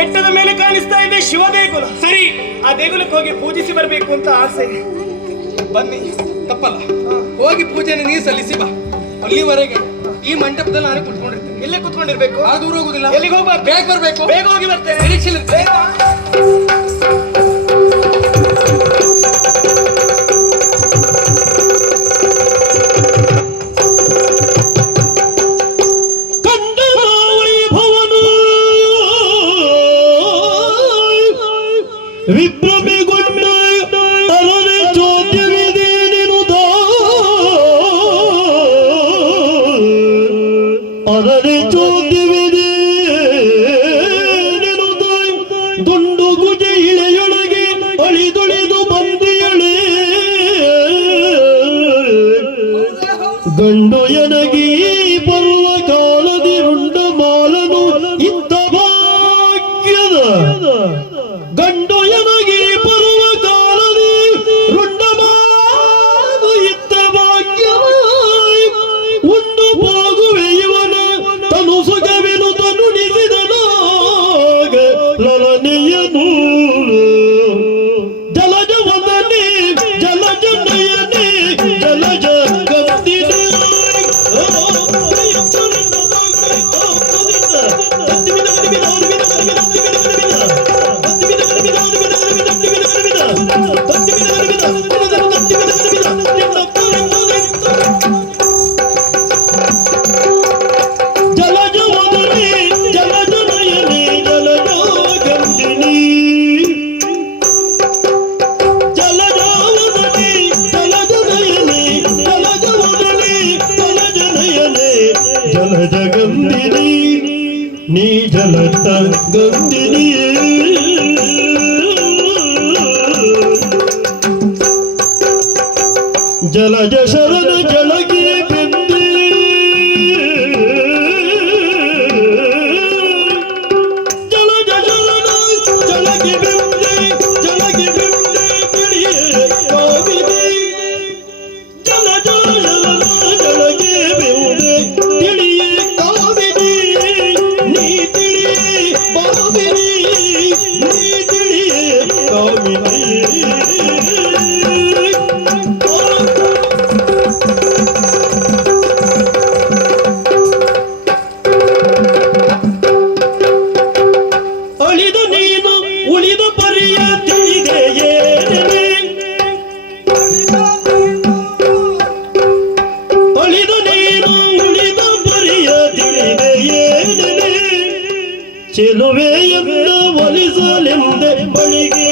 ಬೆಟ್ಟದ ಮೇಲೆ ಕಾಣಿಸ್ತಾ ಇದೆ ಶಿವ ದೇಗುಲ. ಸರಿ. ಆ ದೇಗುಲಕ್ಕೆ ಹೋಗಿ ಪೂಜಿಸಿ ಬರಬೇಕು ಅಂತ ಆಸೆ. ಬನ್ನಿ ತಪ್ಪಲ್ಲ. ಹೋಗಿ ಪೂಜೆನ ನೀ ಸಲ್ಲಿಸಿ ಬಾ. ಅಲ್ಲಿವರೆಗೆ ಈ ಮಂಟಪದಲ್ಲಿ ನಾನು ಕುತ್ಕೊಂಡಿರ್ತೇನೆ. ಇಲ್ಲೇ ಕುತ್ಕೊಂಡಿರ್ಬೇಕು? ಆ ದೂರ ಹೋಗುದಿಲ್ಲ. ಎಲ್ಲಿಗೆ ಹೋಗ್ಬಾರ್ದು? ಬೇಗ ಬರ್ಬೇಕು. ಬೇಗ ಹೋಗಿ ಬರ್ತೇನೆ. ನಿರೀಕ್ಷೆಲಿ ವಿಭ್ರಮೆಗೊಂಡ ಅರನೆ ಚೋದ್ಯವಿದೇನೆನುದ ಅರನೆ ಚೋದ್ಯವಿದೇನೆನುದ ದುಂಡು ಗುಜ ಇಳೆಯೊಳಗೆ ಅಳಿದುಳಿದು ಬಂದಿಯಳೆ ಗಂಡು ಎನಗಿ ಗಂಡು ಎನಗಿ ಬರುವ ಕಾಲದಿ ರುಂಡಮಾದು ಇತ್ತ ಭಾಗ್ಯದ ಉಂಡು ಹೋಗುವೆ ಇವನ ತನು ಸುಖವೆನು ತನುಣಿಸಿದನಾಗ ಲಲನೆಯನು ಜಲಜ ವದನೆ ಜಲಜ ಜಲಜಗಂಧಿನಿ ನೀ ಜಲತ ಗಂಧಿನಿ ಜಲಜ ಶರಣ ಜಲಗೆ ಚೆಲುವೆಯನ್ನ ಒಲಿಸಲೆಂದೆ ಬಳಿಗೆ